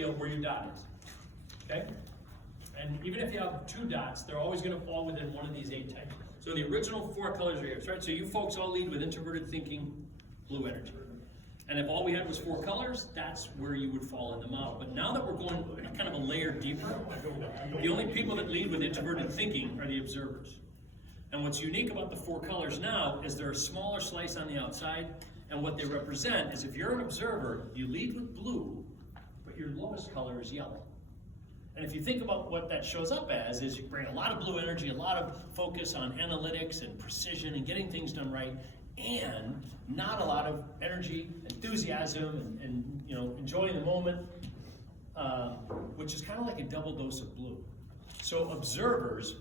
wheel where your dot is, okay? And even if you have 2 dots, they're always going to fall within one of these 8 types. So the original 4 colors are here, right? So you folks all lead with introverted thinking, blue energy. And if all we had was 4 colors, that's where you would fall in the model. But now that we're going kind of a layer deeper, the only people that lead with introverted thinking are the observers. And what's unique about the 4 colors now is they're a smaller slice on the outside, and what they represent is if you're an observer, you lead with blue, but your lowest color is yellow. And if you think about what that shows up as, is you bring a lot of blue energy, a lot of focus on analytics and precision and getting things done right, and not a lot of energy, enthusiasm, and you know, enjoying the moment, which is kind of like a double dose of blue. So observers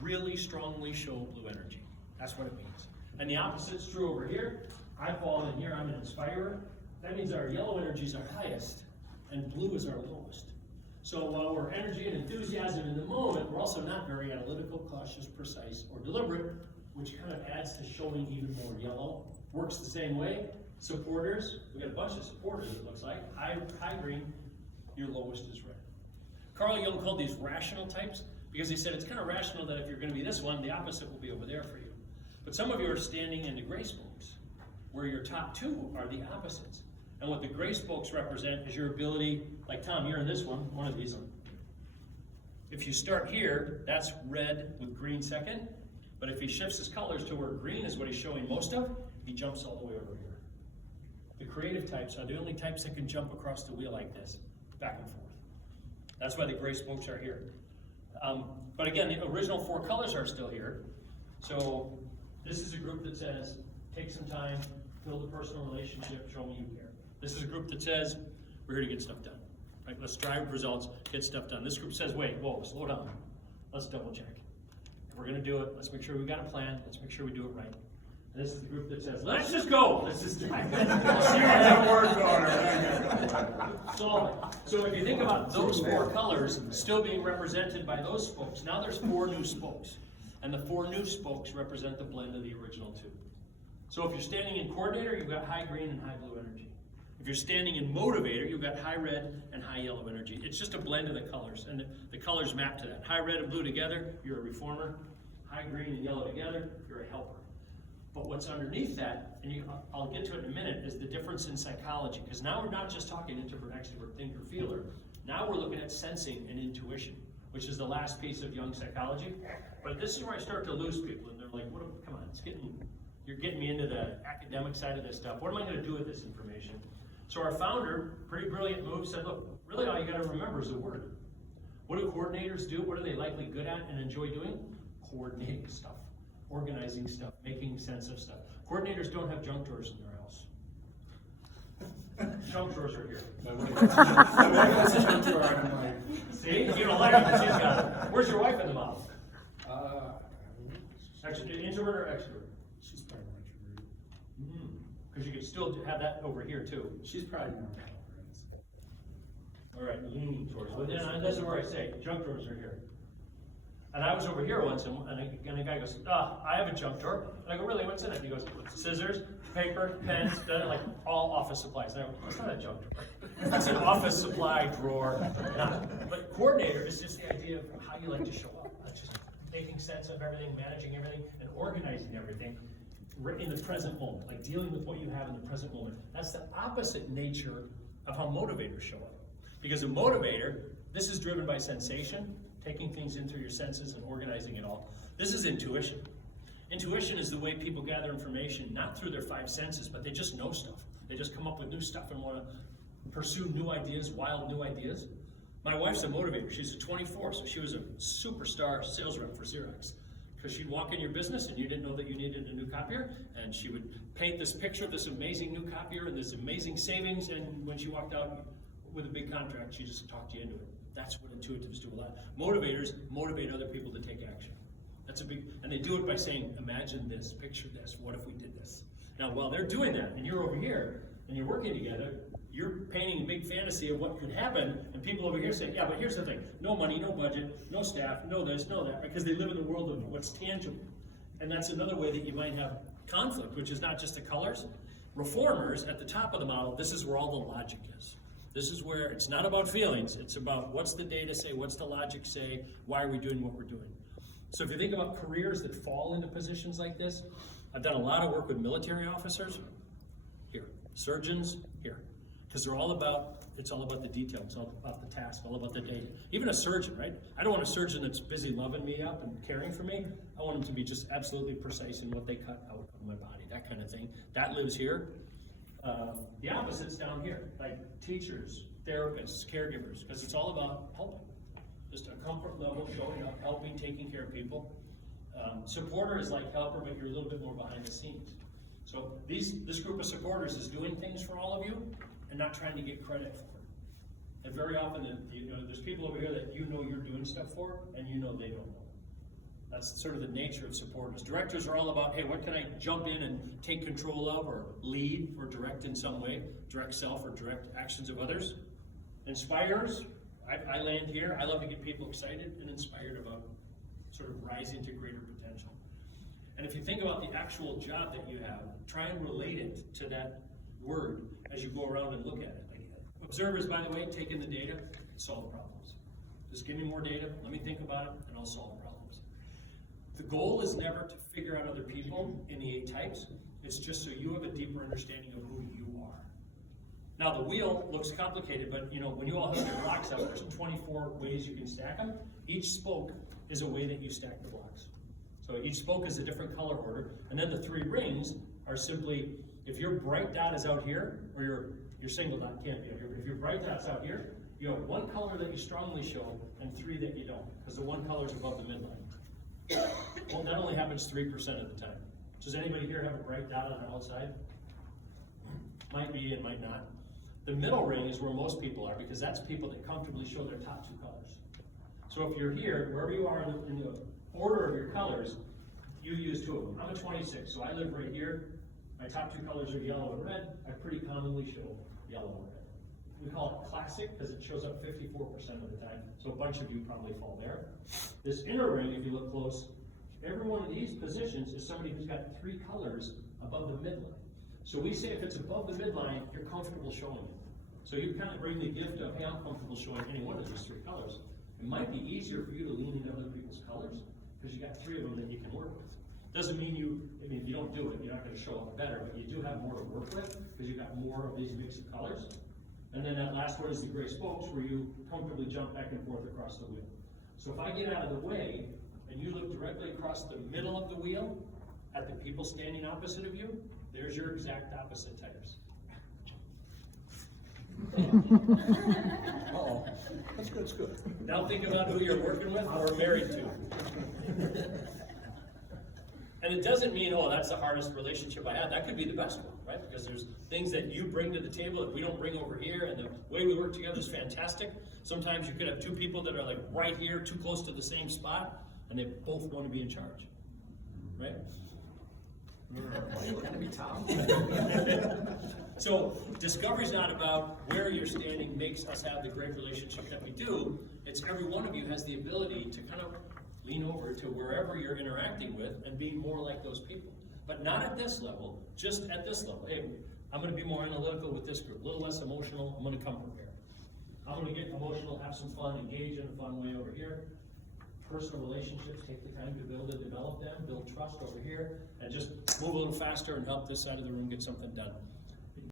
really strongly show blue energy. That's what it means. And the opposite's true over here. I fall in here, I'm an inspirer. That means our yellow energy is our highest, and blue is our lowest. So while we're energy and enthusiasm in the moment, we're also not very analytical, cautious, precise, or deliberate, which kind of adds to showing even more yellow. Works the same way. Supporters, we got a bunch of supporters, it looks like. High green, your lowest is red. Carl Jung called these rational types because he said it's kind of rational that if you're going to be this one, the opposite will be over there for you. But some of you are standing into gray spokes, where your top 2 are the opposites. And what the gray spokes represent is your ability, like Tom, you're in this one of these. If you start here, that's red with green second. But if he shifts his colors to where green is what he's showing most of, he jumps all the way over here. The creative types are the only types that can jump across the wheel like this, back and forth. That's why the gray spokes are here. But again, the original 4 colors are still here. So this is a group that says, take some time, build a personal relationship, show me you care. This is a group that says, we're here to get stuff done. Right? Let's drive results, get stuff done. This group says, wait, whoa, slow down. Let's double check. If we're gonna do it, let's make sure we got a plan, let's make sure we do it right. And this is the group that says, let's just go. Let's just drive. So if you think about those 4 colors still being represented by those spokes, now there's 4 new spokes. And the 4 new spokes represent the blend of the original 2. So if you're standing in coordinator, you've got high green and high blue energy. If you're standing in motivator, you've got high red and high yellow energy. It's just a blend of the colors, and the colors map to that. High red and blue together, you're a reformer. High green and yellow together, you're a helper. But what's underneath that, and I'll get to it in a minute, is the difference in psychology. Because now we're not just talking introvert, extrovert, thinker, feeler. Now we're looking at sensing and intuition, which is the last piece of Jung psychology. But this is where I start to lose people, and they're like, come on, you're getting me into the academic side of this stuff. What am I going to do with this information? So our founder, pretty brilliant move, said, look, really all you got to remember is a word. What do coordinators do? What are they likely good at and enjoy doing? Coordinating stuff, organizing stuff, making sense of stuff. Coordinators don't have junk drawers in their house. Junk drawers are here. My wife has a junk drawer in my... See? You don't like it, but she's got it. Where's your wife in the model? Actually, introvert or extrovert? She's probably more introverted. Because you could still have that over here too. She's probably more introverted. All right, leaning towards. But then that's where I say junk drawers are here. And I was over here once, and a guy goes, I have a junk drawer. And I go, really, what's in it? He goes, scissors, paper, pens, like all office supplies. And I go, that's not a junk drawer. That's an office supply drawer. But coordinator is just the idea of how you like to show up. That's just making sense of everything, managing everything, and organizing everything in the present moment, like dealing with what you have in the present moment. That's the opposite nature of how motivators show up. Because a motivator, this is driven by sensation, taking things in through your senses and organizing it all. This is intuition. Intuition is the way people gather information, not through their 5 senses, but they just know stuff. They just come up with new stuff and want to pursue new ideas, wild new ideas. My wife's a motivator. She's a 24, so she was a superstar sales rep for Xerox. Because she'd walk in your business and you didn't know that you needed a new copier, and she would paint this picture of this amazing new copier and this amazing savings, and when she walked out with a big contract, she just talked you into it. That's what intuitives do a lot. Motivators motivate other people to take action. That's a big, and they do it by saying, imagine this, picture this, what if we did this? Now, while they're doing that, and you're over here, and you're working together, you're painting a big fantasy of what could happen, and people over here say, yeah, but here's the thing, no money, no budget, no staff, no this, no that, because they live in the world of what's tangible. And that's another way that you might have conflict, which is not just the colors. Reformers, at the top of the model, this is where all the logic is. This is where it's not about feelings, it's about what's the data say, what's the logic say, why are we doing what we're doing. So if you think about careers that fall into positions like this, I've done a lot of work with military officers, here. Surgeons, here. Because they're all about, it's all about the detail, it's all about the task, all about the data. Even a surgeon, right? I don't want a surgeon that's busy loving me up and caring for me. I want them to be just absolutely precise in what they cut out of my body, that kind of thing. That lives here. The opposite's down here, like teachers, therapists, caregivers, because it's all about helping. Just a comfort level, showing up, helping, taking care of people. Supporter is like helper, but you're a little bit more behind the scenes. So this group of supporters is doing things for all of you and not trying to get credit for it. And very often, there's people over here that you know you're doing stuff for, and you know they don't know. That's sort of the nature of supporters. Directors are all about, hey, what can I jump in and take control of, or lead, or direct in some way, direct self or direct actions of others. Inspirers, I land here. I love to get people excited and inspired about sort of rising to greater potential. And if you think about the actual job that you have, try and relate it to that word as you go around and look at it. Like, observers, by the way, take in the data, solve problems. Just give me more data, let me think about it, and I'll solve problems. The goal is never to figure out other people in the 8 types. It's just so you have a deeper understanding of who you are. Now the wheel looks complicated, but when you all have your blocks up, there's 24 ways you can stack them. Each spoke is a way that you stack the blocks. So each spoke is a different color order, and then the 3 rings are simply, if your bright dot is out here, or your single dot can't be out here, but if your bright dot's out here, you have 1 color that you strongly show, and 3 that you don't, because the 1 color is above the midline. Well, that only happens 3% of the time. Does anybody here have a bright dot on the outside? Might be and might not. The middle ring is where most people are, because that's people that comfortably show their top 2 colors. So if you're here, wherever you are in the order of your colors, you use 2 of them. I'm a 26, so I live right here. My top 2 colors are yellow and red. I pretty commonly show yellow and red. We call it classic because it shows up 54% of the time. So a bunch of you probably fall there. This inner ring, if you look close, every one of these positions is somebody who's got 3 colors above the midline. So we say if it's above the midline, you're comfortable showing it. So you kind of bring the gift of, hey, I'm comfortable showing any one of these 3 colors. It might be easier for you to lean into other people's colors because you got 3 of them that you can work with. Doesn't mean if you don't do it, you're not going to show up better, but you do have more to work with because you've got more of these mix of colors. And then that last one is the gray spokes where you comfortably jump back and forth across the wheel. So if I get out of the way and you look directly across the middle of the wheel at the people standing opposite of you, there's your exact opposite types. Uh-oh. That's good. Now think about who you're working with or married to. And it doesn't mean, oh, that's the hardest relationship I had. That could be the best one, right? Because there's things that you bring to the table that we don't bring over here, and the way we work together is fantastic. Sometimes you could have 2 people that are like right here, too close to the same spot, and they both want to be in charge, right? You look at me, Tom. So discovery's not about where you're standing makes us have the great relationship that we do. It's every one of you has the ability to kind of lean over to wherever you're interacting with and be more like those people. But not at this level, just at this level. Hey, I'm going to be more analytical with this group, a little less emotional, I'm going to come prepared. I'm going to get emotional, have some fun, engage in a fun way over here. Personal relationships, take the time to build and develop them, build trust over here, and just move a little faster and help this side of the room get something done.